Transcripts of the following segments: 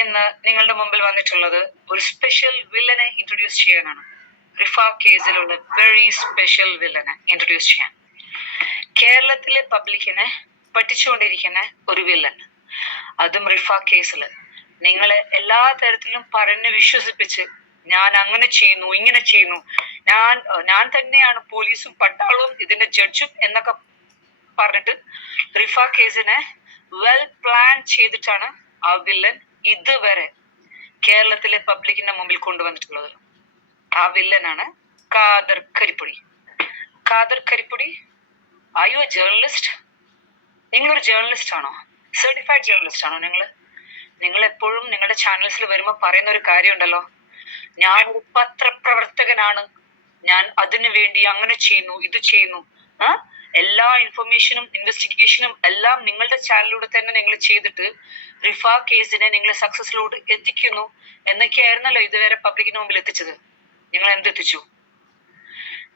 ഇന്ന് നിങ്ങളുടെ മുമ്പിൽ വന്നിട്ടുള്ളത് ഒരു സ്പെഷ്യൽ വില്ലനെ ഇൻട്രൊഡ്യൂസ് ചെയ്യാനാണ്. റിഫ കേസിലുള്ള വെരി സ്പെഷ്യൽ വില്ലനെ ഇൻട്രൊഡ്യൂസ് ചെയ്യാൻ. കേരളത്തിലെ പബ്ലിക്കിനെ പഠിച്ചുകൊണ്ടിരിക്കുന്ന ഒരു വില്ലൻ, അതും റിഫ കേസിൽ നിങ്ങളെ എല്ലാ തരത്തിലും പറഞ്ഞ് വിശ്വസിപ്പിച്ച് ഞാൻ അങ്ങനെ ചെയ്യുന്നു ഇങ്ങനെ ചെയ്യുന്നു, ഞാൻ തന്നെയാണ് പോലീസും പട്ടാളവും ഇതിന്റെ ജഡ്ജും എന്നൊക്കെ പറഞ്ഞിട്ട് റിഫ കേസിനെ വെൽ പ്ലാൻ ചെയ്തിട്ടാണ് ആ വില്ലൻ ഇതുവരെ കേരളത്തിലെ പബ്ലിക്കിന്റെ മുമ്പിൽ കൊണ്ടുവന്നിട്ടുള്ളത്. ആ വില്ലനാണ് Khader Karippodi. Khader Karippodi, are you a journalist? നിങ്ങളൊരു ജേർണലിസ്റ്റ് ആണോ? സർട്ടിഫൈഡ് ജേർണലിസ്റ്റ് ആണോ നിങ്ങൾ എപ്പോഴും നിങ്ങളുടെ ചാനൽസിൽ വരുമ്പോൾ പറയുന്ന ഒരു കാര്യമുണ്ടല്ലോ, ഞാനൊരു പത്രപ്രവർത്തകനാണ്, ഞാൻ അതിനു വേണ്ടി അങ്ങനെ ചെയ്യുന്നു ഇത് ചെയ്യുന്നു, എല്ലാ ഇൻഫർമേഷനും ഇൻവെസ്റ്റിഗേഷനും എല്ലാം നിങ്ങളുടെ ചാനലിലൂടെ തന്നെ നിങ്ങൾ ചെയ്തിട്ട് റിഫ കേസിനെ നിങ്ങൾ സക്സസിലോട്ട് എത്തിക്കുന്നു എന്നൊക്കെയായിരുന്നല്ലോ ഇതുവരെ പബ്ലിക്കിന് മുമ്പിൽ എത്തിച്ചത്. നിങ്ങൾ എന്തെത്തിച്ചു?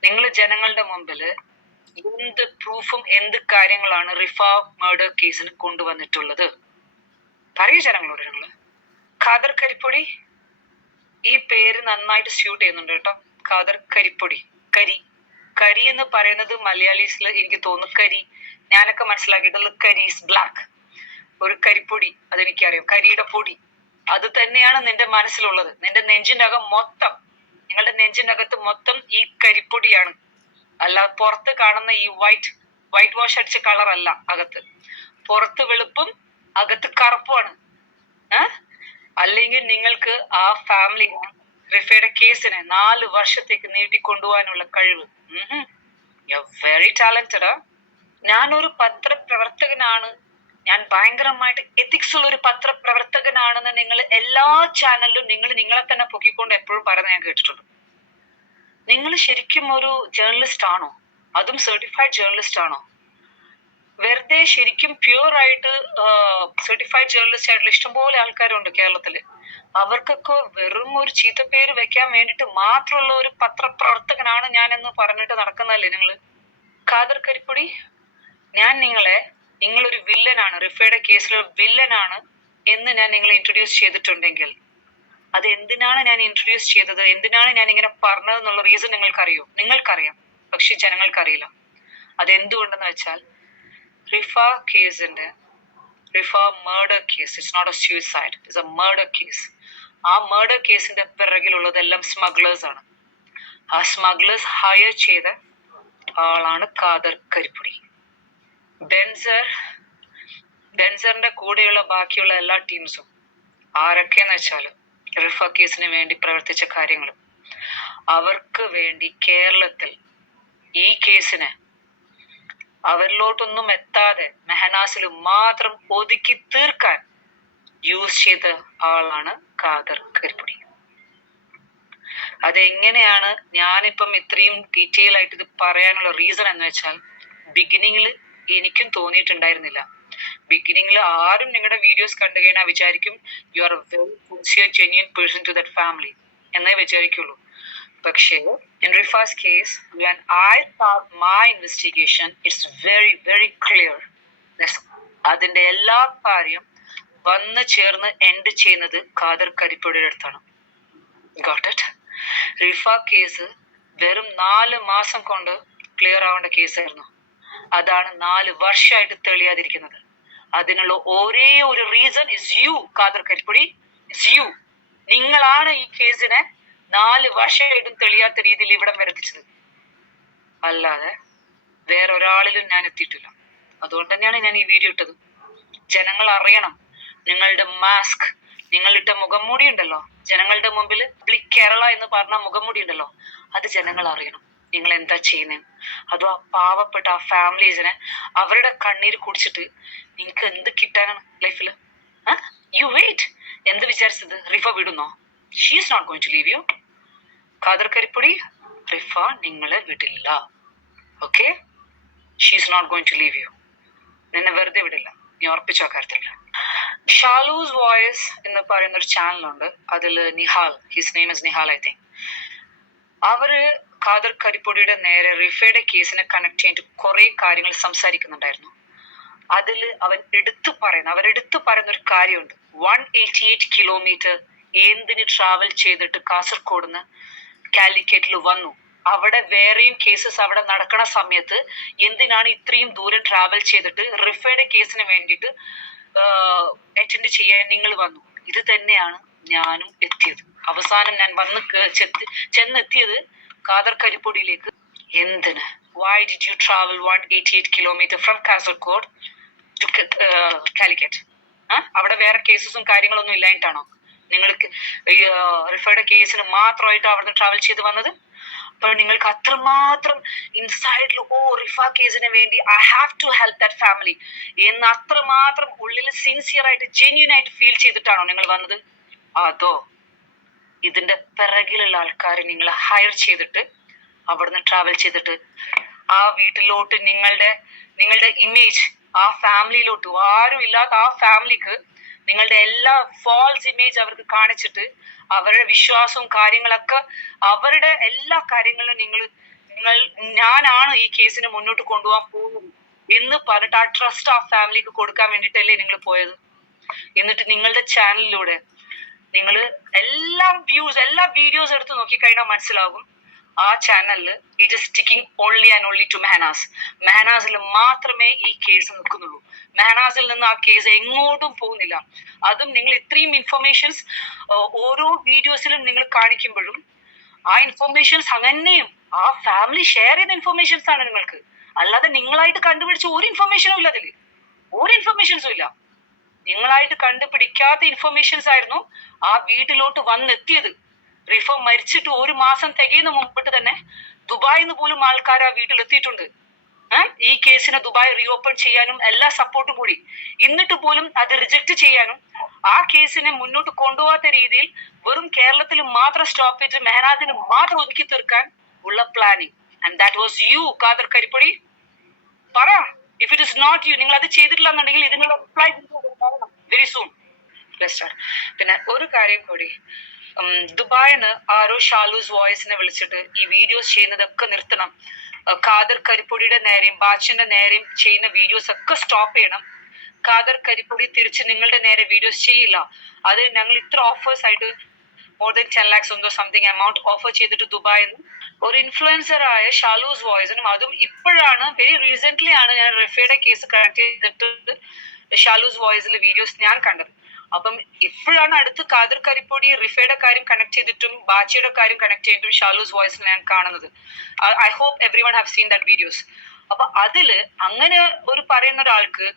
നിങ്ങൾ ജനങ്ങളുടെ മുമ്പിൽ എന്ത് പ്രൂഫും എന്ത് കാര്യങ്ങളാണ് റിഫ മർഡർ കേസിന് കൊണ്ടുവന്നിട്ടുള്ളത്? പറയൂ ജനങ്ങളോട്. നിങ്ങൾ ഖാദർ കരിപ്പൊടി, ഈ പേര് നന്നായിട്ട് സ്യൂട്ട് ചെയ്യുന്നുണ്ട് കേട്ടോ. ഖാദർ കരിപ്പൊടി, കരി എന്ന് പറയുന്നത് മലയാളീസിൽ എനിക്ക് തോന്നുന്നു കരി, ഞാനൊക്കെ മനസ്സിലാക്കിയിട്ടുള്ളത് കരി ഈസ് ബ്ലാക്ക്. ഒരു കരിപ്പൊടി, അതെനിക്കറിയാം, കരിയുടെ പൊടി, അത് തന്നെയാണ് നിന്റെ മനസ്സിലുള്ളത്. നിന്റെ നെഞ്ചിന്റെ അകം മൊത്തം, നിങ്ങളുടെ നെഞ്ചിന്റെ അകത്ത് മൊത്തം ഈ കരിപ്പൊടിയാണ്, അല്ല പുറത്ത് കാണുന്ന ഈ വൈറ്റ് വാഷ് അടിച്ച കളർ അല്ല. അകത്ത് പുറത്ത് വെളുപ്പും അകത്ത് കറുപ്പുമാണ്. അല്ലെങ്കിൽ നിങ്ങൾക്ക് ആ ഫാമിലി റിഫയുടെ കേസിനെ 4 വർഷത്തേക്ക് നീട്ടിക്കൊണ്ടുപോകാനുള്ള കഴിവ്, വെരി ടാലന്റഡ്. ഞാനൊരു പത്രപ്രവർത്തകനാണ്, ഞാൻ ഭയങ്കരമായിട്ട് എത്തിക്സ് ഉള്ള ഒരു പത്രപ്രവർത്തകനാണെന്ന് നിങ്ങൾ എല്ലാ ചാനലിലും നിങ്ങളെ തന്നെ പൊക്കിക്കൊണ്ട് എപ്പോഴും പറയുന്നത് ഞാൻ കേട്ടിട്ടുണ്ട്. നിങ്ങൾ ശരിക്കും ഒരു ജേർണലിസ്റ്റ് ആണോ? അതും സർട്ടിഫൈഡ് ജേർണലിസ്റ്റ് ആണോ? വെറുതെ ശരിക്കും പ്യൂർ ആയിട്ട് സർട്ടിഫൈഡ് ജേർണലിസ്റ്റ് ആയിട്ടുള്ള ഇഷ്ടംപോലെ ആൾക്കാരുണ്ട് കേരളത്തില്. അവർക്കൊക്കെ വെറും ഒരു ചീത്തപ്പേര് വെക്കാൻ വേണ്ടിട്ട് മാത്രമുള്ള ഒരു പത്രപ്രവർത്തകനാണ് ഞാൻ എന്ന് പറഞ്ഞിട്ട് നടക്കുന്നതല്ലേ നിങ്ങള്? ഖാദർ കരിപ്പൊടി, ഞാൻ നിങ്ങളൊരു വില്ലനാണ്, റിഫയുടെ കേസിലൊരു വില്ലനാണ് എന്ന് ഞാൻ നിങ്ങളെ ഇൻട്രൊഡ്യൂസ് ചെയ്തിട്ടുണ്ടെങ്കിൽ അത് എന്തിനാണ് ഞാൻ ഇൻട്രൊഡ്യൂസ് ചെയ്തത്, എന്തിനാണ് ഞാൻ ഇങ്ങനെ പറഞ്ഞതെന്നുള്ള റീസൺ നിങ്ങൾക്കറിയാം, പക്ഷെ ജനങ്ങൾക്കറിയില്ല. അതെന്തുകൊണ്ടെന്ന് വെച്ചാൽ Rifa murder case, it's not a suicide, it's a murder case. ആ മർഡർ കേസിന്റെ പിറകിലുള്ളതെല്ലാം സ്മഗ്ലേഴ്സ് ആണ്. ആ സ്മഗ്ലേഴ്സ് ഹയർ ചെയ്ത ആളാണ് ഖാദർ കരിപ്പൊടി. ഡെൻസറിന്റെ കൂടെയുള്ള ബാക്കിയുള്ള എല്ലാ ടീംസും ആരൊക്കെയെന്ന് വെച്ചാൽ റിഫ കേസിന് വേണ്ടി പ്രവർത്തിച്ച കാര്യങ്ങളും അവർക്ക് വേണ്ടി കേരളത്തിൽ ഈ കേസിനെ അവരിലോട്ടൊന്നും എത്താതെ മെഹനാസിൽ മാത്രം ഒതുക്കി തീർക്കാൻ യൂസ് ചെയ്ത ആളാണ് ഖാദർ കരിപ്പൊടി. അതെങ്ങനെയാണ് ഞാനിപ്പം ഇത്രയും ഡീറ്റെയിൽ ആയിട്ട് ഇത് പറയാനുള്ള റീസൺ എന്ന് വെച്ചാൽ, ബിഗിനിങ്ങിൽ എനിക്കും തോന്നിയിട്ടുണ്ടായിരുന്നില്ല. ബിഗിനിങ്ങിൽ ആരും നിങ്ങളുടെ വീഡിയോസ് കണ്ടു കഴിഞ്ഞാൽ വിചാരിക്കും you are a very sincere genuine person to that family എന്നേ വിചാരിക്കുള്ളൂ. പക്ഷേ in Rifa's case, when I start my investigation, it's very very clear. അതിന്റെ എല്ലാ കാര്യം വന്ന് ചേർന്ന് എൻഡ് ചെയ്യുന്നത് ഖാദർ കരിപ്പൊടിയുടെ അടുത്താണ്. Got it? റിഫ കേസ് വെറും 4 മാസം കൊണ്ട് ക്ലിയർ ആവേണ്ട കേസായിരുന്നു. അതാണ് 4 വർഷമായിട്ട് തെളിയാതിരിക്കുന്നത്. അതിനുള്ള ഒരേ ഒരു reason is you, Khader Karippodi, is you. നിങ്ങളാണ് ഈ കേസിനെ 4 വർഷമായിട്ടും തെളിയാത്ത രീതിയിൽ ഇവിടം വരെത്തിച്ചത്. അല്ലാതെ വേറൊരാളിലും ഞാൻ എത്തിയിട്ടില്ല. അതുകൊണ്ട് തന്നെയാണ് ഞാൻ ഈ വീഡിയോ ഇട്ടത്. ജനങ്ങൾ അറിയണം. നിങ്ങളുടെ മാസ്ക്, നിങ്ങളിട്ട മുഖംമൂടി ഉണ്ടല്ലോ, ജനങ്ങളുടെ മുമ്പിൽ കേരള എന്ന് പറഞ്ഞ മുഖംമൂടി ഉണ്ടല്ലോ, അത് ജനങ്ങൾ അറിയണം നിങ്ങൾ എന്താ ചെയ്യുന്നത്. അതും ആ പാവപ്പെട്ട ആ ഫാമിലീസിനെ അവരുടെ കണ്ണീര് കുടിച്ചിട്ട് നിങ്ങൾക്ക് എന്ത് കിട്ടാനാണ് ലൈഫില്? You wait. എന്ത് വിചാരിച്ചത് റിഫ വിടുന്നോ? She is not going to leave you. Khader Karippodi, Rifa നിങ്ങളെ വിടില്ല. Okay? She is not going to leave you. നിന്നെ വെറുതെ വിടില്ല, നീ ഉറപ്പിച്ചോ കാര്യത്തില്ല. ഷാലൂസ് വോയിസ് എന്ന് പറയുന്ന ഒരു ചാനലുണ്ട്, അതിൽ Nihal, his name is Nihal I think, അവര് ഖാദർ കരിപ്പൊടിയുടെ നേരെ റിഫയുടെ കേസിനെ കണക്ട് ചെയ്തിട്ട് കുറെ കാര്യങ്ങൾ സംസാരിക്കുന്നുണ്ടായിരുന്നു. അതിൽ അവരെടുത്തു പറയുന്ന ഒരു കാര്യമുണ്ട്. 188 കിലോമീറ്റർ എന്തിന് ട്രാവൽ ചെയ്തിട്ട് കാസർഗോഡ് നിന്ന് കാലിക്കറ്റിൽ വന്നു. അവിടെ വേറെയും കേസസ് അവിടെ നടക്കണ സമയത്ത് എന്തിനാണ് ഇത്രയും ദൂരം ട്രാവൽ ചെയ്തിട്ട് റിഫയുടെ കേസിന് വേണ്ടിയിട്ട് അറ്റൻഡ് ചെയ്യാൻ നിങ്ങൾ വന്നു? ഇത് തന്നെയാണ് ഞാനും എത്തിയത്. അവസാനം ഞാൻ വന്ന് ചെന്നെത്തിയത് ഖാദർ കരിപ്പൊടിയിലേക്ക്. എന്തിന്? Why did you travel 188 kilometre from Kasaragod to Calicut? അവിടെ വേറെ കേസസും കാര്യങ്ങളൊന്നും ഇല്ലായിട്ടാണോ നിങ്ങൾക്ക് റിഫയുടെ കേസിന് മാത്രമായിട്ട് അവിടുന്ന് ട്രാവൽ ചെയ്ത് വന്നത്? അപ്പോൾ നിങ്ങൾക്ക് അത്രമാത്രം ഇൻസൈഡിൽ റിഫ കേസിന് വേണ്ടി I have to help that family എന്ന് അത്രമാത്രം ഉള്ളിൽ സിൻസിയർ ആയിട്ട് ജെന്യൂൻ ആയിട്ട് ഫീൽ ചെയ്തിട്ടാണോ നിങ്ങൾ വന്നത്? അതോ ഇതിന്റെ പിറകിലുള്ള ആൾക്കാരെ നിങ്ങൾ ഹയർ ചെയ്തിട്ട് അവിടുന്ന് ട്രാവൽ ചെയ്തിട്ട് ആ വീട്ടിലോട്ട് നിങ്ങളുടെ ഇമേജ്, ആ ഫാമിലിയിലോട്ട്, ആരും ഇല്ലാത്ത ആ ഫാമിലിക്ക് നിങ്ങളുടെ എല്ലാ ഫാൾസ് ഇമേജ് അവർക്ക് കാണിച്ചിട്ട് അവരുടെ വിശ്വാസവും കാര്യങ്ങളൊക്കെ, അവരുടെ എല്ലാ കാര്യങ്ങളിലും നിങ്ങൾ ഞാനാണ് ഈ കേസിനെ മുന്നോട്ട് കൊണ്ടുപോകാൻ പോകുന്നത് എന്ന് പറഞ്ഞിട്ട് ആ ട്രസ്റ്റ് ആ ഫാമിലിക്ക് കൊടുക്കാൻ വേണ്ടിയിട്ടല്ലേ നിങ്ങൾ പോയത്? എന്നിട്ട് നിങ്ങളുടെ ചാനലിലൂടെ നിങ്ങൾ എല്ലാ വീഡിയോസ് എടുത്ത് നോക്കിക്കഴിഞ്ഞാൽ മനസ്സിലാകും ആ ചാനലില് it is sticking only and only to Mehnaz. മെഹനാസിൽ മാത്രമേ ഈ കേസ് നിൽക്കുന്നുള്ളൂ. മെഹനാസിൽ നിന്ന് ആ കേസ് എങ്ങോട്ടും പോകുന്നില്ല. അതും നിങ്ങൾ ഇത്രയും ഇൻഫർമേഷൻസ് ഓരോ വീഡിയോസിലും നിങ്ങൾ കാണിക്കുമ്പോഴും ആ ഇൻഫർമേഷൻസ് അങ്ങനെയും ആ ഫാമിലി ഷെയർ ചെയ്ത ഇൻഫർമേഷൻസ് ആണ് നിങ്ങൾക്ക്. അല്ലാതെ നിങ്ങളായിട്ട് കണ്ടുപിടിച്ച ഒരു ഇൻഫർമേഷനും ഇല്ല അതില്. ഒരു ഇൻഫർമേഷൻസും ഇല്ല. നിങ്ങളായിട്ട് കണ്ടുപിടിക്കാത്ത ഇൻഫർമേഷൻസ് ആയിരുന്നു ആ വീട്ടിലോട്ട് വന്നെത്തിയത്. റിഫ മരിച്ചിട്ട് 1 മാസം തികയുന്ന മുമ്പിട്ട് തന്നെ ദുബായിൽ നിന്ന് പോലും ആൾക്കാർ ആ വീട്ടിൽ എത്തിയിട്ടുണ്ട്. ഈ കേസിനെ ദുബായ് റീഓപ്പൺ ചെയ്യാനും എല്ലാ സപ്പോർട്ടും കൂടി. എന്നിട്ട് പോലും അത് റിജക്ട് ചെയ്യാനും ആ കേസിനെ മുന്നോട്ട് കൊണ്ടുപോകാത്ത രീതിയിൽ വെറും കേരളത്തിൽ മാത്രം സ്റ്റോപ്പ് ചെയ്ത് മെഹനാദിന് മാത്രം ഒതുക്കി തീർക്കാൻ ഉള്ള planning. And that was you Khader Karippodi. പറ, if it is not you, നിങ്ങൾ അത് ചെയ്തിട്ടില്ല എന്നുണ്ടെങ്കിൽ ഇതിനുള്ള റിപ്ലൈ വെരി സൂൺ. പിന്നെ ഒരു കാര്യം കൂടി, ദുബായിന്ന് ആരോ ഷാലൂസ് വോയിസിനെ വിളിച്ചിട്ട് ഈ വീഡിയോസ് ചെയ്യുന്നതൊക്കെ നിർത്തണം, ഖാദർ കരിപ്പൊടിയുടെ നേരെയും ബാച്ചിന്റെ നേരെയും ചെയ്യുന്ന വീഡിയോസ് ഒക്കെ സ്റ്റോപ്പ് ചെയ്യണം, ഖാദർ കരിപ്പൊടി തിരിച്ച് നിങ്ങളുടെ നേരെ വീഡിയോസ് ചെയ്യില്ല, അത് ഞങ്ങൾ ഇത്ര ഓഫേഴ്സ് ആയിട്ട് more than 10 lakhs എന്തോ സംതിങ് എമൗണ്ട് ഓഫർ ചെയ്തിട്ട് ദുബായിന്ന് ഒരു ഇൻഫ്ലുവൻസർ ആയ ഷാലൂസ് വോയിസിനും, അതും ഇപ്പോഴാണ് വെരി റീസെന്റ് ആണ് ഞാൻ റിഫയുടെ കേസ് കണക്ട് ചെയ്തിട്ട് ഷാലൂസ് വോയിസിലെ വീഡിയോസ് ഞാൻ കണ്ടത്. അപ്പം ഇപ്പോഴാണ് അടുത്ത് ഖാദർ കരിപ്പൊടി റിഫയുടെ കാര്യം കണക്ട് ചെയ്തിട്ടും ബാച്ചിയുടെ കാര്യം കണക്ട് ചെയ്തിട്ടും ഷാലൂസ് വോയിസിൽ ഞാൻ കാണുന്നത്. I hope everyone have seen that videos. അപ്പൊ അതില് അങ്ങനെ ഒരു പറയുന്ന ഒരാൾക്ക്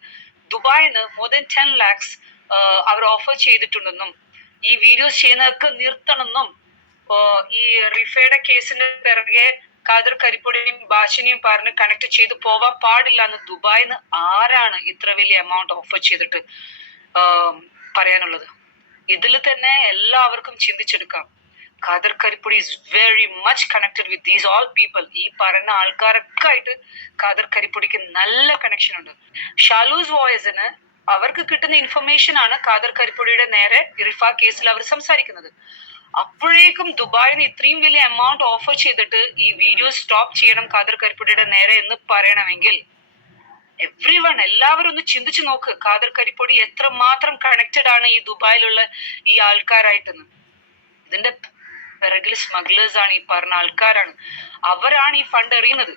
ദുബായിന്ന് more than 10 lakhs അവർ ഓഫർ ചെയ്തിട്ടുണ്ടെന്നും ഈ വീഡിയോസ് ചെയ്യുന്നതൊക്കെ നിർത്തണമെന്നും ഈ റിഫയുടെ കേസിന്റെ പിറകെ ഖാദർ കരിപ്പൊടിയും ബാഷിനെയും പറഞ്ഞ് കണക്ട് ചെയ്ത് പോവാൻ പാടില്ല എന്ന് ദുബായിന്ന് ആരാണ് ഇത്ര വലിയ എമൗണ്ട് ഓഫർ ചെയ്തിട്ട് പറയാനുള്ളത്? ഇതിൽ തന്നെ എല്ലാവർക്കും ചിന്തിച്ചെടുക്കാം. Khader കരിപ്പൊടി is very much connected with these all people. ഈ പറയുന്ന ആൾക്കാരൊക്കെ ആയിട്ട് ഖാദർ കരിപ്പൊടിക്ക് നല്ല കണക്ഷൻ ഉണ്ട്. ഷാലൂസ് വോയിസിന് അവർക്ക് കിട്ടുന്ന ഇൻഫർമേഷൻ ആണ് ഖാദർ കരിപ്പൊടിയുടെ നേരെ റിഫ കേസിൽ അവർ സംസാരിക്കുന്നത്. അപ്പോഴേക്കും ദുബായിന്ന് ഇത്രയും വലിയ എമൗണ്ട് ഓഫർ ചെയ്തിട്ട് ഈ വീഡിയോ സ്റ്റോപ്പ് ചെയ്യണം ഖാദർ കരിപ്പൊടിയുടെ നേരെ എന്ന് പറയണമെങ്കിൽ എവ്രി വൺ, എല്ലാവരും ഒന്ന് ചിന്തിച്ചു നോക്ക്, ഖാദർ കരിപ്പൊടി എത്രമാത്രം കണക്റ്റഡ് ആണ് ഈ ദുബായിലുള്ള ഈ ആൾക്കാരായിട്ടെന്ന്. ഇതിന്റെ പിറകിൽ സ്മഗ്ലേഴ്സ് ആണ്, ഈ പറഞ്ഞ ആൾക്കാരാണ്, അവരാണ് ഈ ഫണ്ട് എറിയുന്നത്.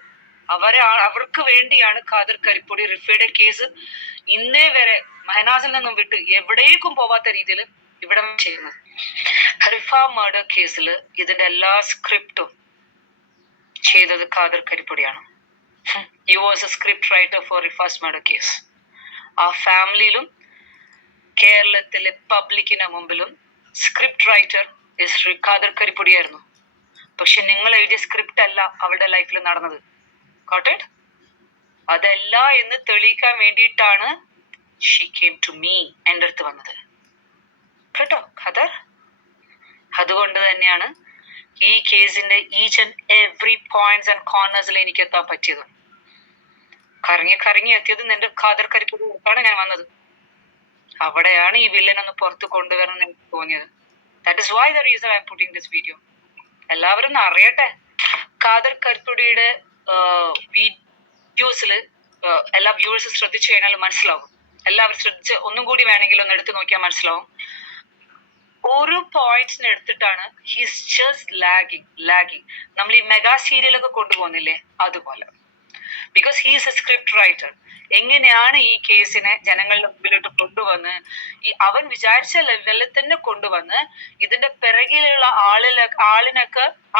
അവർക്ക് വേണ്ടിയാണ് ഖാദർ കരിപ്പൊടി റിഫയുടെ കേസ് ഇന്നേ വരെ മെഹനാസിൽ നിന്നും വിട്ട് എവിടേക്കും പോവാത്ത രീതിയിൽ ഇവിടെ ചെയ്യുന്നത്. റിഫ മർഡർ കേസിൽ ഇതിന്റെ എല്ലാ സ്ക്രിപ്റ്റും ചെയ്തത് Khader കരിപ്പൊടിയാണ്. He was a script writer for Rifa's murder case. ആ ഫാമിലിയിലും കേരളത്തിലെ പബ്ലിക്കിന് മുമ്പിലും സ്ക്രിപ്റ്റ് റൈറ്റർ ഖാദർ കരിപ്പൊടിയായിരുന്നു. പക്ഷെ നിങ്ങൾ എഴുതിയ സ്ക്രിപ്റ്റ് അല്ല അവളുടെ ലൈഫിൽ നടന്നത്. കോട്ടഡ് അതല്ല എന്ന് തെളിയിക്കാൻ വേണ്ടിയിട്ടാണ് she came to me, എൻ്റെ അടുത്ത് വന്നത് കേട്ടോ ഖാദർ. അതുകൊണ്ട് തന്നെയാണ് ഈ കേസിന്റെ each and every points and കോർണേഴ്സിൽ എനിക്ക് എത്താൻ പറ്റിയത്. കറങ്ങി എത്തിയത് നിന്റെ ഖാദർ കരിപ്പൊടിയാണ് ഞാൻ വന്നത്. അവിടെയാണ് ഈ വില്ലൻ ഒന്ന് പുറത്ത് കൊണ്ടുവരണം എന്ന് എനിക്ക് തോന്നിയത്. That is why the reason I am putting this video. എല്ലാവരും ഒന്ന് അറിയട്ടെ. ഖാദർ കരിപ്പൊടിയുടെ വീഡിയോസിൽ എല്ലാ വ്യൂവേഴ്സും ശ്രദ്ധിച്ചു കഴിഞ്ഞാൽ മനസ്സിലാവും. എല്ലാവരും ശ്രദ്ധിച്ച് ഒന്നും കൂടി വേണമെങ്കിൽ ഒന്ന് എടുത്ത് നോക്കിയാൽ മനസ്സിലാവും. ഓരോ പോയിന്റ്സിന് എടുത്തിട്ടാണ് ഹീസ് ജസ്റ്റ് ലാഗിങ്. നമ്മൾ ഈ മെഗാ സീരിയലൊക്കെ കൊണ്ടുപോകുന്നില്ലേ, അതുപോലെ. Because he's A script writer. എങ്ങനെയാണ് ഈ കേസിനെ ജനങ്ങളുടെ മുമ്പിലോട്ട് കൊണ്ടുവന്ന് അവൻ വിചാരിച്ച ലെവലിൽ തന്നെ കൊണ്ടുവന്ന് ഇതിന്റെ പിറകിലുള്ള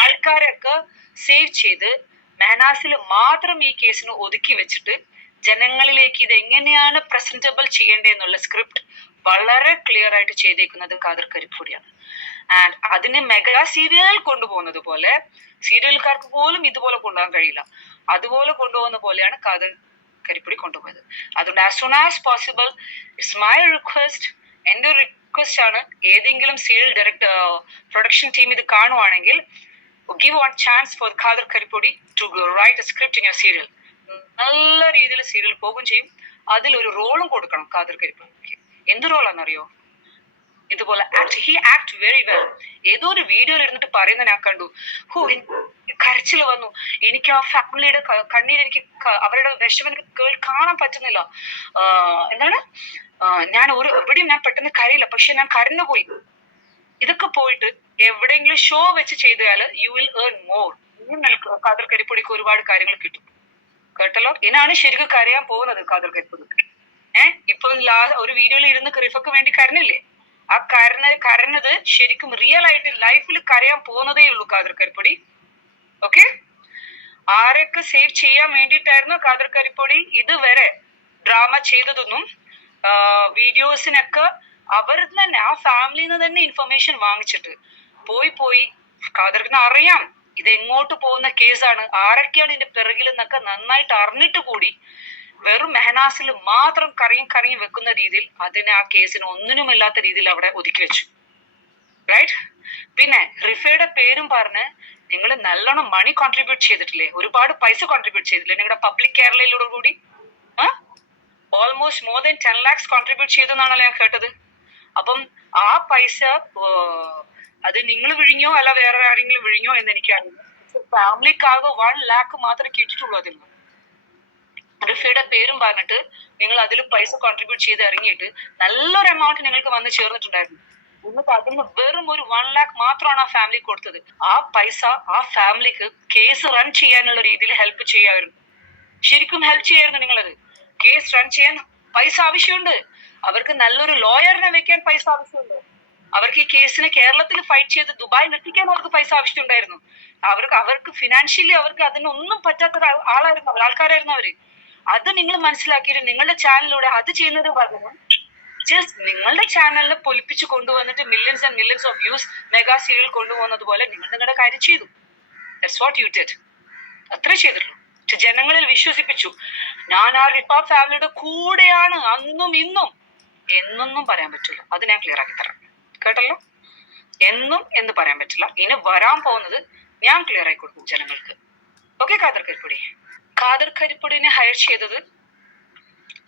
ആൾക്കാരൊക്കെ സേവ് ചെയ്ത് മെഹനാസിൽ മാത്രം ഈ കേസിന് ഒതുക്കി വെച്ചിട്ട് ജനങ്ങളിലേക്ക് ഇത് എങ്ങനെയാണ് പ്രസന്റബിൾ ചെയ്യേണ്ടതെന്നുള്ള സ്ക്രിപ്റ്റ് വളരെ ക്ലിയർ ആയിട്ട് ചെയ്തേക്കുന്നത് ഖാദർ കരിപ്പൊടിയാണ്. ആൻഡ് അതിനെ മെഗാ സീരിയൽ കൊണ്ടുപോകുന്നത് പോലെ സീരിയൽക്കാർക്ക് പോലും ഇതുപോലെ കൊണ്ടുപോകാൻ കഴിയില്ല. അതുപോലെ കൊണ്ടുപോകുന്ന പോലെയാണ് ഖാദർ കരിപ്പൊടി കൊണ്ടുപോയത്. അതുകൊണ്ട് as soon as possible it's my request, എൻ്റെ ഒരു റിക്വസ്റ്റ് ആണ്, ഏതെങ്കിലും സീരിയൽ പ്രൊഡക്ഷൻ ടീം ഇത് കാണുവാണെങ്കിൽ give one chance for Khader കരിപ്പൊടി to write a script in your serial. നല്ല രീതിയിൽ സീരിയൽ പോകും ചെയ്യും. അതിലൊരു റോളും കൊടുക്കണം ഖാദർ കരിപ്പൊടിക്ക്. എന്ത് റോളാണെന്നറിയോ? ഇതുപോലെ ഹി ആക്ട് വെരി വെൽ. ഏതോ ഒരു വീഡിയോയിൽ ഇരുന്നിട്ട് പറയുന്ന ഞാൻ കണ്ടു, കരച്ചിൽ വന്നു, എനിക്ക് ആ ഫാമിലിയുടെ കണ്ണീര്, എനിക്ക് അവരുടെ വിഷമം എനിക്ക് കാണാൻ പറ്റുന്നില്ല. എന്താണ്, ഞാൻ എവിടെയും ഞാൻ പെട്ടെന്ന് കരയില്ല, പക്ഷെ ഞാൻ കരഞ്ഞുപോയി. ഇതൊക്കെ പോയിട്ട് എവിടെയെങ്കിലും ഷോ വെച്ച് ചെയ്താൽ you will earn more. Khader കരിപ്പൊടിക്ക് ഒരുപാട് കാര്യങ്ങൾ കിട്ടും. കേട്ടല്ലോ, ഇതിനാണ് ശരിക്കും കരയാൻ പോകുന്നത് ഖാദർ കരിപ്പൊടി. ഇപ്പൊ ഒരു വീഡിയോയിൽ ഇരുന്ന് റിഫക്ക് വേണ്ടി കരഞ്ഞില്ലേ, ആ കരഞ്ഞത് ശരിക്കും റിയൽ ആയിട്ട് ലൈഫിൽ കരയാൻ പോകുന്നതേ ഉള്ളൂ ഖാദർ കരിപ്പൊടി. ഓക്കെ, ആരൊക്കെ സേവ് ചെയ്യാൻ വേണ്ടിയിട്ടായിരുന്നു ഖാദർ കരിപ്പൊടി ഇതുവരെ ഡ്രാമ ചെയ്തതൊന്നും വീഡിയോസിനൊക്കെ അവർ തന്നെ ആ ഫാമിലിയിൽ നിന്ന് തന്നെ ഇൻഫർമേഷൻ വാങ്ങിച്ചിട്ട് പോയി ഖാദറിന് അറിയാം ഇത് എങ്ങോട്ട് പോകുന്ന കേസാണ്, ആരൊക്കെയാണ് ഇതിന്റെ പിറകിൽ നിന്നൊക്കെ നന്നായിട്ട് അറിഞ്ഞിട്ട് കൂടി വെറും മെഹനാസിൽ മാത്രം കറങ്ങി വെക്കുന്ന രീതിയിൽ അതിനെ ആ കേസിന് ഒന്നിനുമില്ലാത്ത രീതിയിൽ അവിടെ ഒതുക്കി വെച്ചു. റൈറ്റ്. പിന്നെ റിഫയുടെ പേരും പറഞ്ഞ് നിങ്ങൾ നല്ലോണം മണി കോൺട്രിബ്യൂട്ട് ചെയ്തിട്ടില്ലേ, ഒരുപാട് പൈസ കോൺട്രിബ്യൂട്ട് ചെയ്തിട്ടില്ലേ നിങ്ങളുടെ പബ്ലിക് കേരളയിലൂടെ കൂടി? Almost more than 10 lakhs contribute ചെയ്തു എന്നാണല്ലോ ഞാൻ കേട്ടത്. അപ്പം ആ പൈസ അത് നിങ്ങൾ വിഴിഞ്ഞോ അല്ല വേറെ ആരെങ്കിലും വിഴിഞ്ഞോ എന്ന് എനിക്കറിയില്ല. ഫാമിലിക്കാകെ 1 lakh മാത്രമേ കിട്ടിയിട്ടുള്ളൂ അതിൽ നിന്ന്. റിഫയുടെ പേരും പറഞ്ഞിട്ട് നിങ്ങൾ അതിൽ പൈസ കോൺട്രിബ്യൂട്ട് ചെയ്ത് ഇറങ്ങിയിട്ട് നല്ലൊരു എമൗണ്ട് നിങ്ങൾക്ക് വന്ന് ചേർന്നിട്ടുണ്ടായിരുന്നു. എന്നിട്ട് അതിന് വെറും ഒരു 1 lakh മാത്രമാണ് ആ ഫാമിലി കൊടുത്തത്. ആ പൈസ ആ ഫാമിലിക്ക് കേസ് റൺ ചെയ്യാനുള്ള രീതിയിൽ ഹെൽപ്പ് ചെയ്യാമായിരുന്നു. ശരിക്കും ഹെൽപ്പ് ചെയ്യായിരുന്നു നിങ്ങളത്. കേസ് റൺ ചെയ്യാൻ പൈസ ആവശ്യമുണ്ട്, അവർക്ക് നല്ലൊരു ലോയറിനെ വെക്കാൻ പൈസ ആവശ്യമുണ്ട്, അവർക്ക് ഈ കേസിന് കേരളത്തിൽ ഫൈറ്റ് ചെയ്ത് ദുബായിൽ എത്തിക്കാൻ അവർക്ക് പൈസ ആവശ്യമുണ്ടായിരുന്നു. അവർക്ക് ഫിനാൻഷ്യലി അവർക്ക് അതിനൊന്നും പറ്റാത്ത ആൾക്കാരായിരുന്നു അവര്. അത് നിങ്ങൾ മനസ്സിലാക്കിയിട്ട് നിങ്ങളുടെ ചാനലിലൂടെ അത് ചെയ്യുന്നത് പറഞ്ഞു ജസ്റ്റ് നിങ്ങളുടെ ചാനലിനെ പൊലിപ്പിച്ച് കൊണ്ടുവന്നിട്ട് millions and millions of views mega serial കൊണ്ടുപോകുന്നത് പോലെ നിങ്ങൾ നിങ്ങളുടെ കാര്യം ചെയ്തു. That's what you did. അത്രേ ചെയ്തിട്ടുള്ളൂ. ജനങ്ങളിൽ വിശ്വസിപ്പിച്ചു. ഞാൻ ആ റിഫ ഫാമിലിയുടെ കൂടെയാണ് അന്നും ഇന്നും. എന്നൊന്നും പറയാൻ പറ്റില്ല, അത് ഞാൻ ക്ലിയർ ആക്കി തരാം. കേട്ടല്ലോ, എന്നും എന്ന് പറയാൻ പറ്റില്ല. ഇനി വരാൻ പോകുന്നത് ഞാൻ ക്ലിയർ ആയി കൊടുക്കും ജനങ്ങൾക്ക്. ഓക്കെ. ഖാദർ കരിപ്പൊടിനെ ഹയർ ചെയ്തത്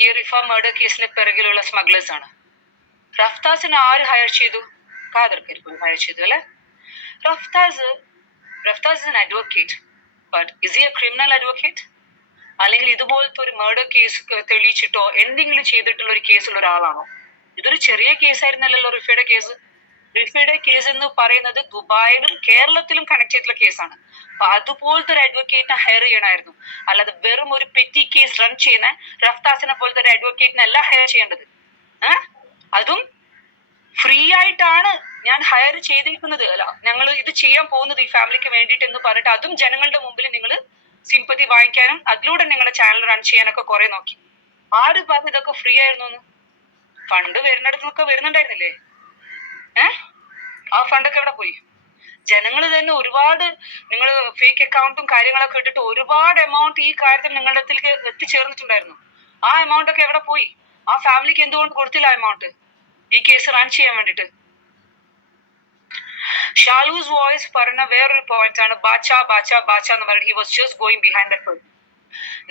ഈ റിഫ മർഡർ കേസിന്റെ പിറകിലുള്ള സ്മഗ്ലേഴ്സ് ആണ്. റഫ്താസിനെ ആര് ഹയർ ചെയ്തു? ഖാദർ കരിപ്പൊടി ഹയർ ചെയ്തു അല്ലെ. Raftas is an advocate, but is he a criminal advocate? അല്ലെങ്കിൽ ഇതുപോലത്തെ ഒരു മർഡർ കേസ് തെളിയിച്ചിട്ടോ എന്തെങ്കിലും ചെയ്തിട്ടുള്ള ഒരു കേസുള്ള ഒരാളാണോ? ഇതൊരു ചെറിയ കേസായിരുന്നല്ലോ റിഫയുടെ കേസ്. റിഫയുടെ കേസ് എന്ന് പറയുന്നത് ദുബായിലും കേരളത്തിലും കണക്ട് ചെയ്തിട്ടുള്ള കേസാണ്. അപ്പൊ അതുപോലത്തെ ഒരു അഡ്വക്കേറ്റിനെ ഹയർ ചെയ്യണമായിരുന്നു. അല്ലാതെ വെറും ഒരു പെറ്റി കേസ് റൺ ചെയ്യുന്ന റഫ്താസിനെ പോലത്തെ ഒരു അഡ്വക്കേറ്റിനെ അല്ല ഹയർ ചെയ്യേണ്ടത്. അതും ഫ്രീ ആയിട്ടാണ് ഞാൻ ഹയർ ചെയ്തിരിക്കുന്നത്. അല്ല, ഞങ്ങൾ ഇത് ചെയ്യാൻ പോകുന്നത് ഈ ഫാമിലിക്ക് വേണ്ടിയിട്ട് എന്ന് പറഞ്ഞിട്ട് അതും ജനങ്ങളുടെ മുമ്പിൽ നിങ്ങൾ സിമ്പതി വാങ്ങിക്കാനും അതിലൂടെ നിങ്ങളുടെ ചാനൽ റൺ ചെയ്യാനൊക്കെ കുറെ നോക്കി. ആര് പറഞ്ഞു ഇതൊക്കെ ഫ്രീ ആയിരുന്നു എന്ന്? ഫണ്ട് വരുന്നിടത്തുനിന്നൊക്കെ വരുന്നുണ്ടായിരുന്നില്ലേ? ആ ഫണ്ടൊക്കെ എവിടെ പോയി? ജനങ്ങൾ തന്നെ ഒരുപാട് നിങ്ങൾ ഫേക്ക് അക്കൗണ്ടും കാര്യങ്ങളൊക്കെ ഇട്ടിട്ട് ഒരുപാട് എമൗണ്ട് ഈ കാര്യത്തിൽ നിങ്ങളുടെ അടുത്തേക്ക് എത്തിച്ചേർന്നിട്ടുണ്ടായിരുന്നു. ആ എമൗണ്ട് ഒക്കെ എവിടെ പോയി? ആ ഫാമിലിക്ക് എന്തുകൊണ്ട് കൊടുത്തില്ല ആ എമൗണ്ട് ഈ കേസ് റൺ ചെയ്യാൻ വേണ്ടിട്ട്? ഷാലൂസ് വോയിസ് പറഞ്ഞ വേറൊരു പോയിന്റ് ആണ് ബാച്ച എന്ന് പറഞ്ഞിട്ട് he was just going behind that person.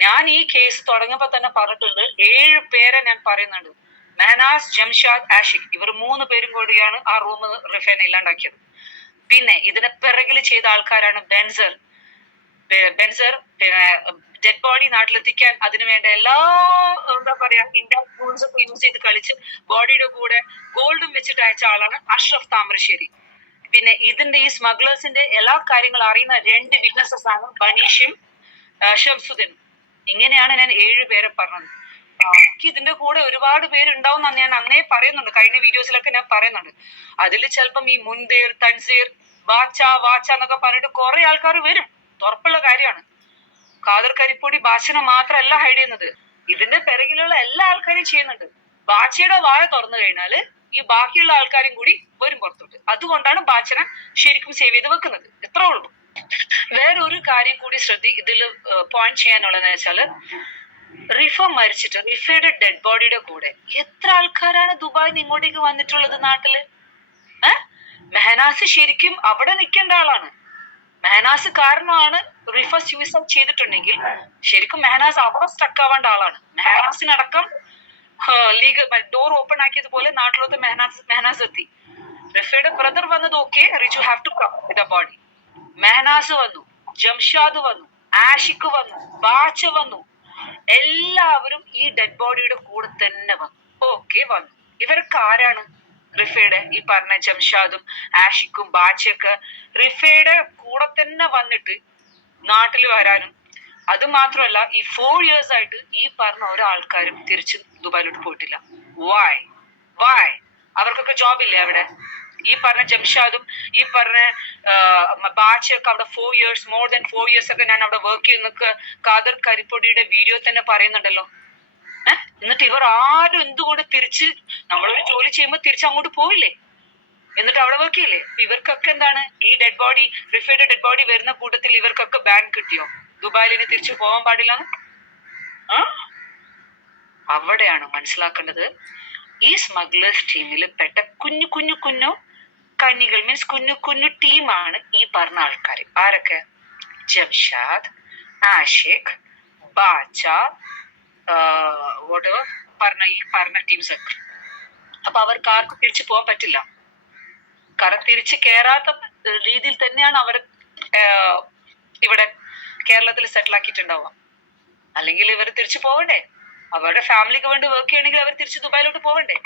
ഞാൻ ഈ കേസ് തുടങ്ങുമ്പോ തന്നെ പറഞ്ഞിട്ടുണ്ട് 7 പേരെ ഞാൻ പറയുന്നുണ്ട്. മെഹനാസ്, ജംഷാദ്, ആഷിഖ്, ഇവർ 3 പേരും കൂടിയാണ് ആ റൂം റിഫേനെ ഇല്ലാണ്ടാക്കിയത്. പിന്നെ ഇതിനെ പിറകിൽ ചെയ്ത ആൾക്കാരാണ് ബെൻസർ, പിന്നെ ഡെഡ് ബോഡി നാട്ടിലെത്തിക്കാൻ അതിനു വേണ്ട എല്ലാ എന്താ പറയാ ഇന്ത്യൻ ടൂൾസ് ഒക്കെ യൂസ് ചെയ്ത് കളിച്ച് ബോഡിയുടെ കൂടെ ഗോൾഡും വെച്ചിട്ട് അയച്ച ആളാണ് അഷ്റഫ് താമരശ്ശേരി. പിന്നെ ഇതിന്റെ ഈ സ്മഗ്ലേഴ്സിന്റെ എല്ലാ കാര്യങ്ങളും അറിയുന്ന 2 വിറ്റ്നസസ് ആണ് ബനീഷും ഷംസുദ്ദീനും. ഇങ്ങനെയാണ് ഞാൻ 7 പേരെ പറഞ്ഞത്. ബാക്കി ഇതിന്റെ കൂടെ ഒരുപാട് പേരുണ്ടാവും എന്നാണ് ഞാൻ അന്നേ പറയുന്നുണ്ട്, കഴിഞ്ഞ വീഡിയോസിലൊക്കെ ഞാൻ പറയുന്നുണ്ട്. അതിൽ ചിലപ്പം ഈ മുൻതീർ, തൻസീർ, വാച്ച എന്നൊക്കെ പറഞ്ഞിട്ട് കുറെ ആൾക്കാർ വരും, ഉറപ്പുള്ള കാര്യമാണ്. ഖാദർ കരിപ്പൊടി ബാച്ചനെ മാത്രമല്ല ഹൈഡ് ചെയ്യുന്നത്, ഇതിന്റെ പിറകിലുള്ള എല്ലാ ആൾക്കാരും ചെയ്യുന്നുണ്ട്. ബാച്ചയുടെ വായ തുറന്നു കഴിഞ്ഞാല് ഈ ബാക്കിയുള്ള ആൾക്കാരും കൂടി വരും പുറത്തോട്ട്. അതുകൊണ്ടാണ് ബാച്ചനെ ശരിക്കും സേവ് ചെയ്ത് വെക്കുന്നത്. ഇത്രേ ഉള്ളൂ. വേറൊരു കാര്യം കൂടി ഇതിൽ പോയിന്റ് ചെയ്യാനുള്ളതെന്ന് വെച്ചാല്, റിഫ മരിച്ചിട്ട് റിഫയുടെ ഡെഡ് ബോഡിയുടെ കൂടെ എത്ര ആൾക്കാരാണ് ദുബായിന്ന് ഇങ്ങോട്ടേക്ക് വന്നിട്ടുള്ളത് നാട്ടില്. മെഹനാസ് ശരിക്കും അവിടെ നിൽക്കേണ്ട ആളാണ്. മെഹനാസ് കാരണമാണ് റിഫ സൂയിസൈഡ് ചെയ്തിട്ടുണ്ടെങ്കിൽ ശരിക്കും മെഹനാസ് അവിടെ സ്റ്റക്ക് ആവേണ്ട ആളാണ്. മെഹനാസിനടക്കം ലീഗൽ ഡോർ ഓപ്പൺ ആക്കിയതുപോലെ നാട്ടിലത്തെ മെഹനാസ് എത്തി. റിഫയുടെ ബ്രദർ വന്നത് okay, Richu have to come with a body. Mehnas വന്നു, ജംഷാദ് വന്നു, ആഷിഖ് വന്നു, ബാച്ച വന്നു, എല്ലാവരും ഈ ഡെഡ് ബോഡിയുടെ കൂടെ തന്നെ വന്നു. ഓക്കെ വന്നു. ഇവരൊക്കെ ആരാണ്? റിഫയുടെ ഈ പറഞ്ഞ ജംഷാദും ആഷിഖും ബാച്ചയൊക്കെ റിഫയുടെ കൂടെ തന്നെ വന്നിട്ട് നാട്ടിൽ വരാനും, അത് മാത്രമല്ല ഈ 4 years ആയിട്ട് ഈ പറഞ്ഞ ഓരോ ആൾക്കാരും തിരിച്ച് ദുബായിലോട്ട് പോയിട്ടില്ല. വായ് അവർക്കൊക്കെ ജോബ് ഇല്ലേ അവിടെ? ഈ പറഞ്ഞ ജംഷാദും ഈ പറഞ്ഞ ബാച്ചയൊക്കെ അവിടെ 4 years, മോർ ദാൻ 4 years ഒക്കെ ഞാൻ അവിടെ വർക്ക് ചെയ്യുന്നൊക്കെ ഖാദർ കരിപ്പൊടിയുടെ വീഡിയോ തന്നെ പറയുന്നുണ്ടല്ലോ. എന്നിട്ട് ഇവർ ആരും എന്തുകൊണ്ട് തിരിച്ച് നമ്മളൊരു ജോലി ചെയ്യുമ്പോൾ തിരിച്ച് അങ്ങോട്ട് പോയില്ലേ? എന്നിട്ട് അവിടെ വർക്ക് ചെയ്യില്ലേ? ഇവർക്കൊക്കെ എന്താണ് ഈ ഡെഡ് ബോഡി, റിഫയുടെ ഡെഡ് ബോഡി വരുന്ന കൂട്ടത്തിൽ ഇവർക്കൊക്കെ ബാൻ കിട്ടിയോ ദുബായിലിന് തിരിച്ചു പോകാൻ പാടില്ല? അവിടെയാണ് മനസ്സിലാക്കേണ്ടത്, ഈ സ്മഗ്ലേഴ്സ് ടീമിൽ പെട്ട കുഞ്ഞു കണ്ണികൾ, മീൻസ് കുഞ്ഞു ടീമാണ് ഈ പറഞ്ഞ ആൾക്കാർ. ആരൊക്കെ? ജംഷാദ്, ആഷിഖ്, ബാച്ച, ഈ പറഞ്ഞ ടീംസ് ഒക്കെ. അപ്പൊ അവർക്ക് ആർക്കും തിരിച്ചു പോകാൻ പറ്റില്ല. കാരണം തിരിച്ച് കയറാത്ത രീതിയിൽ തന്നെയാണ് അവർ ഇവിടെ കേരളത്തിൽ സെറ്റിൽ ആക്കിയിട്ടുണ്ടാവുക. അല്ലെങ്കിൽ ഇവർ തിരിച്ചു പോവണ്ടേ? അവരുടെ ഫാമിലിക്ക് വേണ്ടി വർക്ക് ചെയ്യണമെങ്കിൽ അവർ തിരിച്ച് ദുബായിലോട്ട് പോവണ്ടേ?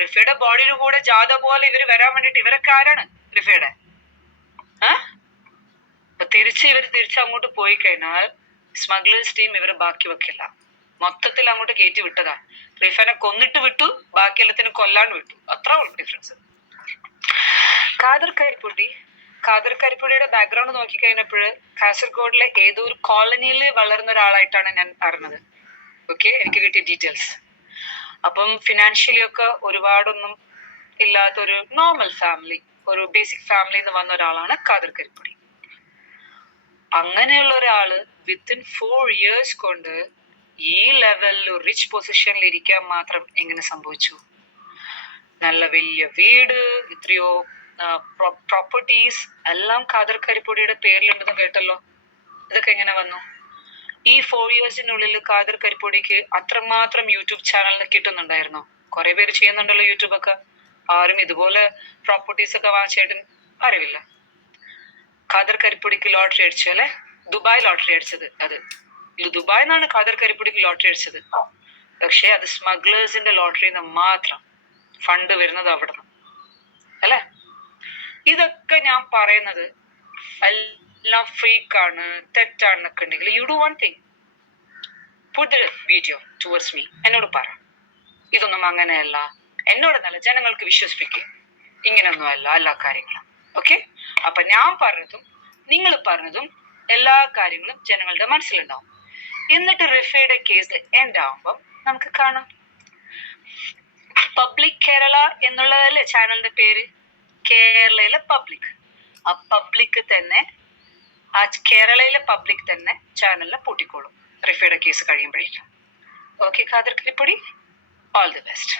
റിഫയുടെ ബോഡിയുടെ കൂടെ ജാഥ പോലെ ഇവർ വരാൻ വേണ്ടിട്ട് ഇവരൊക്കെ ആരാണ്? റിഫയുടെ. അപ്പൊ തിരിച്ച് അങ്ങോട്ട് പോയി കഴിഞ്ഞാൽ സ്മഗ്ലേഴ്സ് ടീം ഇവർ ബാക്കി വെക്കില്ല, മൊത്തത്തിൽ അങ്ങോട്ട് കയറ്റി വിട്ടതാ. റിഫനെ കൊന്നിട്ട് വിട്ടു, ബാക്കി എല്ലാത്തിനും കൊല്ലാണ്ട് വിട്ടു. അത്ര ഉള്ളു ഡിഫറൻസ്. ഖാദർ കരിപ്പൊടിയുടെ ബാക്ക്ഗ്രൗണ്ട് നോക്കിക്കഴിഞ്ഞപ്പോൾ കാസർഗോഡിലെ ഏതോ ഒരു കോളനിയിൽ വളർന്ന ഒരാളായിട്ടാണ് ഞാൻ അറിഞ്ഞത്. ഓക്കെ, എനിക്ക് കിട്ടിയ ഡീറ്റെയിൽസ്. അപ്പം ഫിനാൻഷ്യലി ഒക്കെ ഒരുപാടൊന്നും ഇല്ലാത്തൊരു നോർമൽ ഫാമിലി, ഒരു ബേസിക് ഫാമിലിയിൽ നിന്ന് വന്ന ഒരാളാണ് ഖാദർ കരിപ്പൊടി. അങ്ങനെയുള്ള ഒരാള് വിത്തിൻ 4 years കൊണ്ട് ഈ ലെവലിൽ റിച്ച് പൊസിഷനിൽ ഇരിക്കാൻ മാത്രം എങ്ങനെ സംഭവിച്ചു? നല്ല വലിയ വീട്, എത്രയോ പ്രോപ്പർട്ടീസ് എല്ലാം ഖാദർ കരിപ്പൊടിയുടെ പേരിലുണ്ടെന്ന് കേട്ടല്ലോ. ഇതൊക്കെ എങ്ങനെ വന്നു? ഈ 4 yearsനുള്ളിൽ ഖാദർ കരിപ്പൊടിക്ക് അത്രമാത്രം യൂട്യൂബ് ചാനലിന് കിട്ടുന്നുണ്ടായിരുന്നോ? കുറെ പേര് ചെയ്യുന്നുണ്ടല്ലോ യൂട്യൂബൊക്കെ. ആരും ഇതുപോലെ പ്രോപ്പർട്ടീസ് ഒക്കെ വാങ്ങിച്ചായിട്ടും അറിവില്ല. ഖാദർ കരിപ്പൊടിക്ക് ലോട്ടറി അടിച്ചു അല്ലെ? ദുബായ് ലോട്ടറി അടിച്ചത്. അത് ദുബായ് നിന്നാണ് ഖാദർ കരിപ്പൊടിക്ക് ലോട്ടറി അടിച്ചത്. പക്ഷെ അത് സ്മഗ്ലേഴ്സിന്റെ ലോട്ടറിന്ന് മാത്രം ഫണ്ട് വരുന്നത് അവിടെ നിന്ന് അല്ലെ? ഇതൊക്കെ ഞാൻ പറയുന്നത് എല്ലാം ഫേക്കാണ്, തെറ്റാണെന്നൊക്കെ ഉണ്ടെങ്കിൽ you do one thing, put the video towards me. എന്നോട് പറ ഇതൊന്നും അങ്ങനെയല്ല, എന്നോടൊന്നല്ല, ജനങ്ങൾക്ക് വിശ്വസിപ്പിക്കുക ഇങ്ങനൊന്നും അല്ല എല്ലാ കാര്യങ്ങളും. ഓക്കെ, അപ്പൊ ഞാൻ പറഞ്ഞതും നിങ്ങൾ പറഞ്ഞതും എല്ലാ കാര്യങ്ങളും ജനങ്ങളുടെ മനസ്സിലുണ്ടാവും. എന്നിട്ട് റിഫയുടെ കേസ് എൻഡ് ആവുമ്പം നമുക്ക് കാണാം. പബ്ലിക് കേരള എന്നുള്ളതല്ലേ ചാനലിന്റെ പേര്? കേരളയിലെ പബ്ലിക്, ആ പബ്ലിക് തന്നെ, ആ കേരളയിലെ പബ്ലിക് തന്നെ ചാനലിനെ പൂട്ടിക്കോളും റിഫയുടെ കേസ് കഴിയുമ്പോഴേക്കും. Okay Khader Karippodi, all the best.